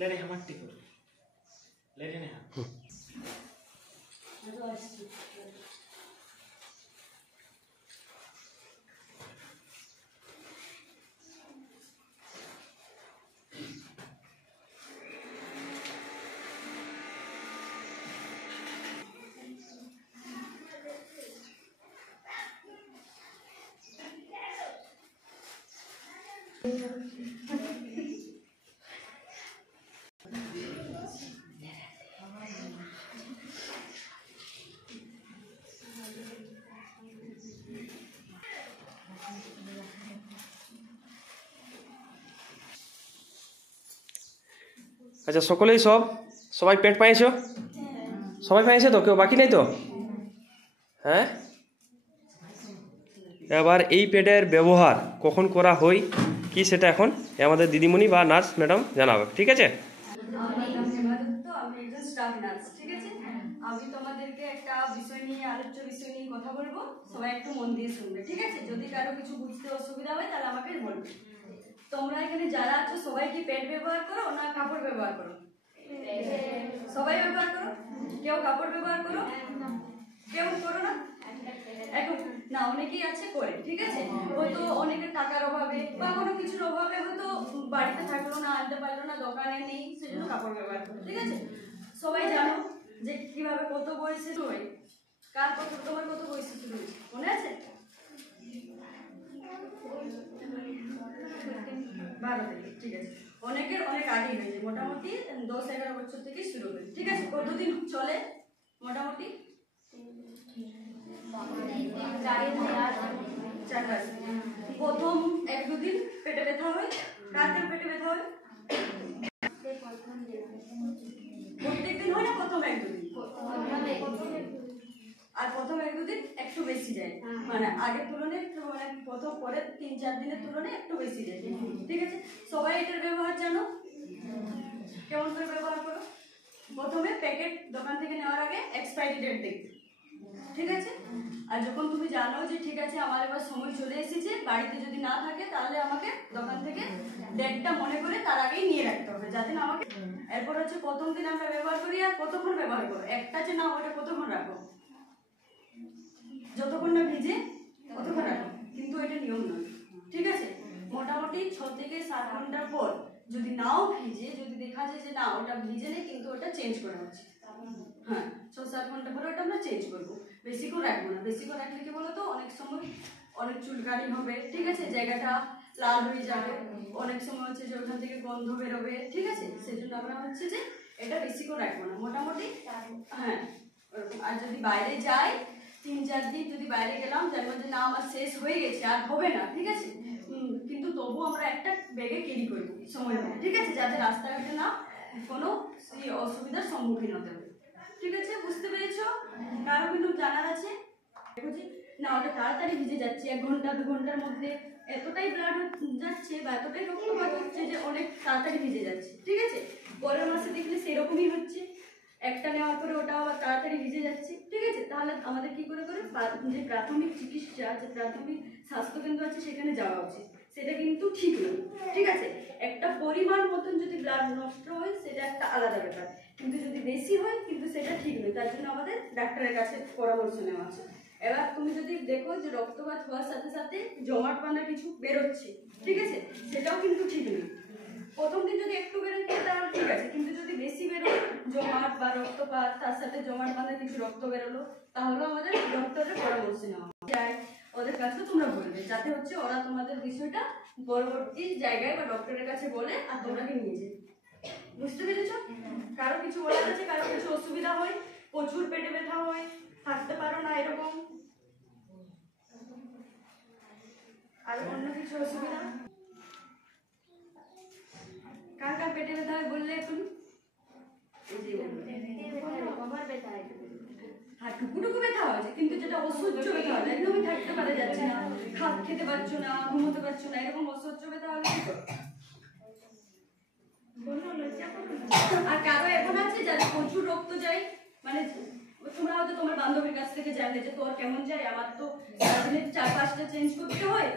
ले रे हमार टिको ले रे ना আচ্ছা সকলেই সবাই পেট পাইছো সবাই পাইছে তো কেউ বাকি নাই তো হ্যাঁ এবার এই পেটের ব্যবহার কখন করা হয় কি সেটা এখন আমাদের দিদিমণি বা নার্স ম্যাডাম জানাবে ঠিক আছে আমি তোমাদেরকে একটা বিষয় নিয়ে আলোচ্য বিষয় নিয়ে কথা বলবো সবাই একটু মন দিয়ে শুনবে ঠিক আছে যদি কারো কিছু বুঝতে অসুবিধা হয় তাহলে আমাকে বলবে তোমরা এখানে যারা আছো সবাই কি পেট ব্যবহার করো না কাপড় ব্যবহার করো সবাই ব্যবহার করো কেউ কাপড় ব্যবহার করো কেউ করো না এখন না অনেকেই আছে করে ঠিক আছে হয়তো অনেকের টাকার অভাবে বা কোনো কিছুর অভাবে হয়তো বাড়িতে থাকলো না আনতে পারলো না দোকানে নেই সেজন্য কাপড় ব্যবহার করো ঠিক আছে সবাই জানো যে কিভাবে কত বয়সে শুরু হয় কার কত তোমার কত বয়সে শুরু হয়েছে মনে আছে 12 থেকে ঠিক আছে অনেকের অনেক আগেই হয়েছে মোটামুটি 10-11 বছর থেকে শুরু হয় ঠিক আছে কতদিন চলে মোটামুটি 4 মাস প্রথম 1-2 দিন পেটে ব্যথা হয় কার পেটে ব্যথা হয় প্রত্যেক দিন হয় না প্রথম 1-2 দিন আর প্রথম 1-2 দিন একটু বেশি যায় মানে আগের তুলনায় মানে প্রথম পরে 3-4 দিনের তুলনায় একটু বেশি যায় ঠিক আছে সবাই এটার ব্যবহার জানো কেমন করে ব্যবহার করো প্রথমে প্যাকেট দোকান থেকে নেওয়ার আগে এক্সপায়ারি ডেট দেখবে ঠিক আছে আর যখন তুমি জানো যে ঠিক আছে আমার এবার সময় চলে এসেছে বাড়িতে যদি না থাকে তাহলে আমাকে দোকান থেকে ডেটটা মনে করে তার আগেই নিয়ে রাখতে হবে যাতে না আমাকে এরপর হচ্ছে প্রথম দিন আমরা ব্যবহার করি আর কতক্ষণ ব্যবহার করো একটা যে না ওটা কতক্ষণ রাখো যতক্ষণ না ভিজে ততক্ষণ রাখো কিন্তু এটা নিয়ম নয় ঠিক আছে মোটামুটি 6 থেকে 7 ঘন্টার পর যদি নাও ভিজে যদি দেখা যায় যে না ওটা ভিজে নেই কিন্তু ওটা চেঞ্জ করা হচ্ছে হ্যাঁ 6-7 ঘন্টা পরে ওটা আমরা চেঞ্জ করবো বেশিক্ষণ রাখবো না বেশিক্ষণ রাখলে কি বলতো অনেক সময় অনেক চুলকানি হবে ঠিক আছে জায়গাটা লাল হয়ে যাবে অনেক সময় হচ্ছে যে ওখান থেকে গন্ধ বেরোবে ঠিক আছে সেজন্য আমরা হচ্ছে যে এটা বেশিক্ষণ রাখবো না মোটামুটি হ্যাঁ আর যদি বাইরে যাই 3-4 দিন যদি বাইরে গেলাম জানবো যে না আমার শেষ হয়ে গেছে আর হবে না ঠিক আছে কিন্তু তবু আমরা একটা ব্যাগে ক্যারি করি সময় মতো ঠিক আছে যাতে রাস্তাঘাটে না কোনো অসুবিধার সম্মুখীন হতে হবে ঠিক আছে বুঝতে পেরেছো কারো কিন্তু জানার আছে না ওটা তাড়াতাড়ি ভিজে যাচ্ছে 1 ঘন্টা 2 ঘন্টার মধ্যে এতটাই ব্লাড যাচ্ছে বা এতটাই রক্তপাত হচ্ছে যে অনেক তাড়াতাড়ি ভিজে যাচ্ছে ঠিক আছে পরের মাসে দেখলে সেরকমই হচ্ছে একটা নেওয়ার পরে ওটা আবার তাড়াতাড়ি ভিজে যাচ্ছে ঠিক আছে তাহলে আমাদের কি করে যে প্রাথমিক চিকিৎসা যে প্রাথমিক স্বাস্থ্যকেন্দ্র আছে সেখানে যাওয়া উচিত সেটা কিন্তু ঠিক নয় ঠিক আছে একটা পরিমাণ মতন যদি ব্লাড নষ্ট হয় সেটা একটা আলাদা ব্যাপার কিন্তু যদি বেশি হয় কিন্তু সেটা ঠিক নয় তার জন্য আমাদের ডাক্তারের কাছে পরামর্শ নেওয়া আছে এবার তুমি যদি দেখো যে রক্তপাত হওয়ার সাথে সাথে জমাট বাঁধা কিছু বেরোচ্ছে ঠিক আছে সেটাও কিন্তু ঠিক নয় প্রথম দিন যদি একটু বেরোচ্ছে তাহলে ঠিক আছে কিন্তু যদি বেশি বেরোয় জমাট বা রক্তপাত তার সাথে জমাট বাঁধা কিছু রক্ত বেরোলো তাহলে আমাদের ডক্টরের পরামর্শ নেওয়া যায় ওদের কাছে তোমরা বলবে যাতে হচ্ছে ওরা তোমাদের বিষয়টা পরবর্তী জায়গায় বা ডক্টরের কাছে বলে আর তোমরাকে নিয়ে যাবে বুঝতে পেরেছো কারো কিছু বলার আছে কারো কিছু অসুবিধা হয় প্রচুর পেটে ব্যথা হয় থাকতে পারো না এরকম আর অন্য কিছু অসুবিধা কার কার পেটে ব্যথা হয় বললে এখন হ্যাঁ টুকুটুকু ব্যথা হয়েছে কিন্তু যেটা অসহ্য ব্যথা হয় একদমই থাকতে পারা যাচ্ছে না খেতে পারছো না ঘুমোতে পারছো না এরকম অসহ্য ব্যথা হলে কি করো আর কারো এখন আছে যাদের প্রচুর রক্ত যায়, মানে তোমরা হয়তো তোমার বান্ধবীর কাছ থেকে জানলে যে তোর কেমন যায়, আমার তো সারাদিনে 4-5টা চেঞ্জ করতে হয়।